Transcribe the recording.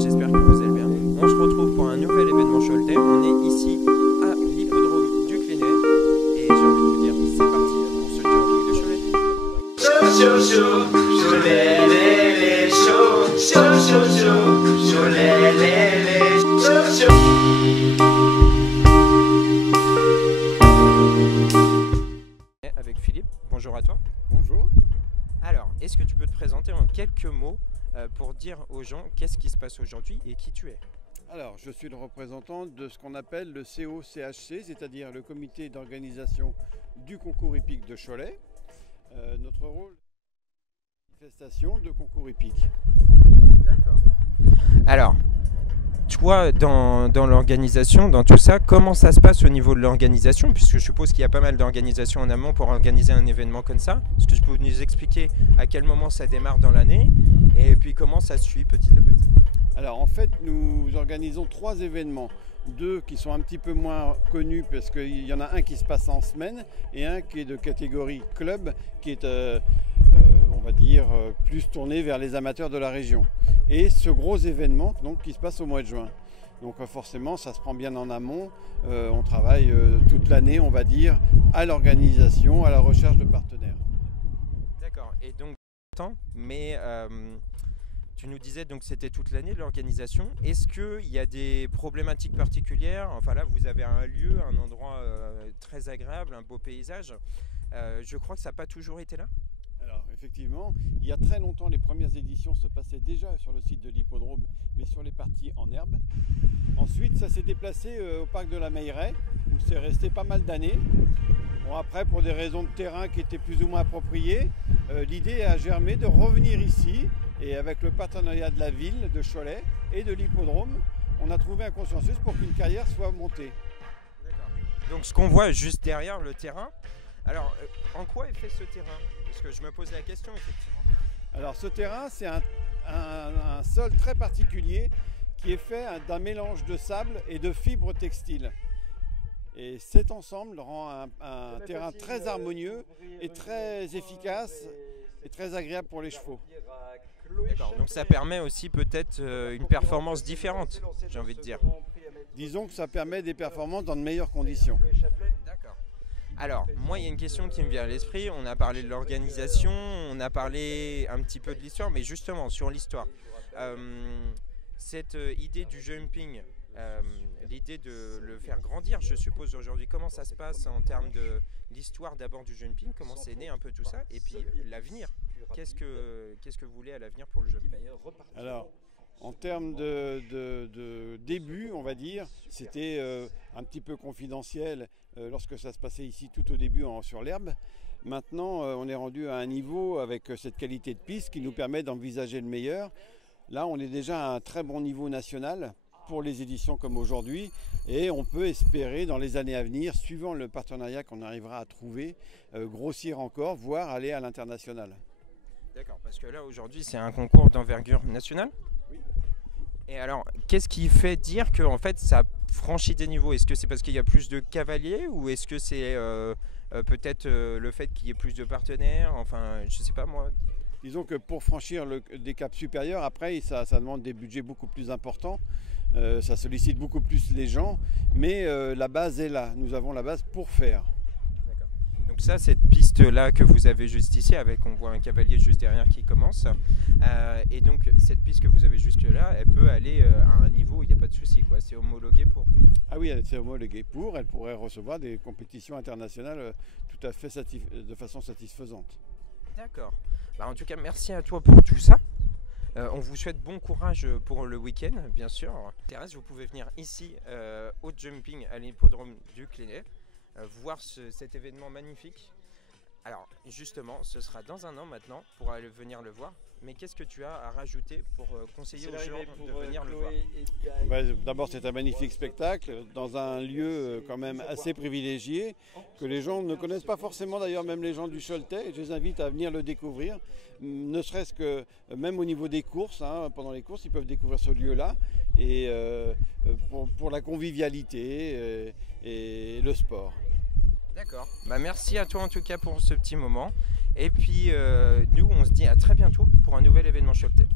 j'espère que vous allez bien. On se retrouve pour un nouvel événement Choletais. On est ici à l'hippodrome du Clénet et j'ai envie de vous dire, c'est parti pour ce jumping de Cholet. Avec Philippe, bonjour à toi. Bonjour. Alors, est-ce que tu peux te présenter en quelques mots pour dire aux gens qu'est-ce qui se passe aujourd'hui et qui tu es? Alors, je suis le représentant de ce qu'on appelle le COCHC, c'est-à-dire le comité d'organisation du concours hippique de Cholet. Notre rôle, manifestation de concours hippique. D'accord. Alors, toi, dans l'organisation, dans tout ça, comment ça se passe au niveau de l'organisation? Puisque je suppose qu'il y a pas mal d'organisations en amont pour organiser un événement comme ça. Est-ce que tu peux nous expliquer à quel moment ça démarre dans l'année et puis comment ça se suit petit à petit? Alors, en fait, nous organisons 3 événements. 2 qui sont un petit peu moins connus parce qu'il y en a un qui se passe en semaine et un qui est de catégorie club, qui est, on va dire, plus tourné vers les amateurs de la région. Et ce gros événement donc, qui se passe au mois de juin. Donc forcément, ça se prend bien en amont. On travaille toute l'année, on va dire, à l'organisation, à la recherche de partenaires. D'accord. Et donc, mais tu nous disais donc c'était toute l'année l'organisation. Est-ce qu'il y a des problématiques particulières? Enfin là, vous avez un lieu, un endroit très agréable, un beau paysage. Je crois que ça n'a pas toujours été là. Alors effectivement, il y a très longtemps, les premières éditions se passaient déjà sur le site de l'hippodrome, mais sur les parties en herbe. Ensuite, ça s'est déplacé au parc de la Meilleraie, où c'est resté pas mal d'années. Bon, après, pour des raisons de terrain qui étaient plus ou moins appropriées, l'idée a germé de revenir ici. Et avec le partenariat de la ville de Cholet et de l'hippodrome, on a trouvé un consensus pour qu'une carrière soit montée. D'accord. Donc ce qu'on voit juste derrière le terrain, alors en quoi est fait ce terrain? Parce que je me pose la question effectivement. Alors ce terrain, c'est un sol très particulier qui est fait d'un mélange de sable et de fibres textiles. Et cet ensemble rend un terrain très harmonieux et très efficace et très agréable pour les chevaux. D'accord, donc ça permet aussi peut-être une performance différente, j'ai envie de dire. Disons que ça permet des performances dans de meilleures conditions. D'accord. Alors, moi, il y a une question qui me vient à l'esprit. On a parlé de l'organisation, on a parlé un petit peu de l'histoire, mais justement, sur l'histoire, cette idée du jumping, l'idée de le faire grandir, je suppose, aujourd'hui, comment ça se passe en termes de l'histoire d'abord du jumping, comment c'est né un peu tout ça, et puis l'avenir. Qu'est-ce que vous voulez à l'avenir pour le jumping? Alors, en termes de début, on va dire, c'était un petit peu confidentiel lorsque ça se passait ici tout au début sur l'herbe. Maintenant, on est rendu à un niveau avec cette qualité de piste qui nous permet d'envisager le meilleur. Là, on est déjà à un très bon niveau national pour les éditions comme aujourd'hui et on peut espérer dans les années à venir, suivant le partenariat qu'on arrivera à trouver, grossir encore, voire aller à l'international. D'accord, parce que là aujourd'hui c'est un concours d'envergure nationale. Oui. Et alors, qu'est-ce qui fait dire que en fait ça franchit des niveaux? Est-ce que c'est parce qu'il y a plus de cavaliers ou est-ce que c'est peut-être le fait qu'il y ait plus de partenaires? Enfin, je sais pas moi. Disons que pour franchir des caps supérieurs, après ça demande des budgets beaucoup plus importants. Ça sollicite beaucoup plus les gens, mais la base est là. Nous avons la base pour faire. D'accord. Donc ça, cette piste-là que vous avez juste ici, avec on voit un cavalier juste derrière qui commence, et donc cette piste que vous avez jusque là, elle peut aller à un niveau où il n'y a pas de souci, quoi. C'est homologué pour. Ah oui, c'est homologué pour. Elle pourrait recevoir des compétitions internationales tout à fait de façon satisfaisante. D'accord. Bah, en tout cas, merci à toi pour tout ça. On vous souhaite bon courage pour le week-end, bien sûr. Thérèse, vous pouvez venir ici au jumping à l'hippodrome du Clénet, voir cet événement magnifique. Alors justement, ce sera dans un an maintenant pour aller venir le voir. Mais qu'est-ce que tu as à rajouter pour conseiller aux gens de venir le voir? D'abord, c'est un magnifique spectacle dans un lieu quand même assez privilégié que les gens ne connaissent pas forcément, d'ailleurs même les gens du Choletais. Je les invite à venir le découvrir, ne serait-ce que même au niveau des courses, hein, pendant les courses, ils peuvent découvrir ce lieu-là et pour la convivialité et le sport. D'accord. Bah, merci à toi en tout cas pour ce petit moment. Et puis nous, on se dit à très bientôt pour un nouvel événement Choletais.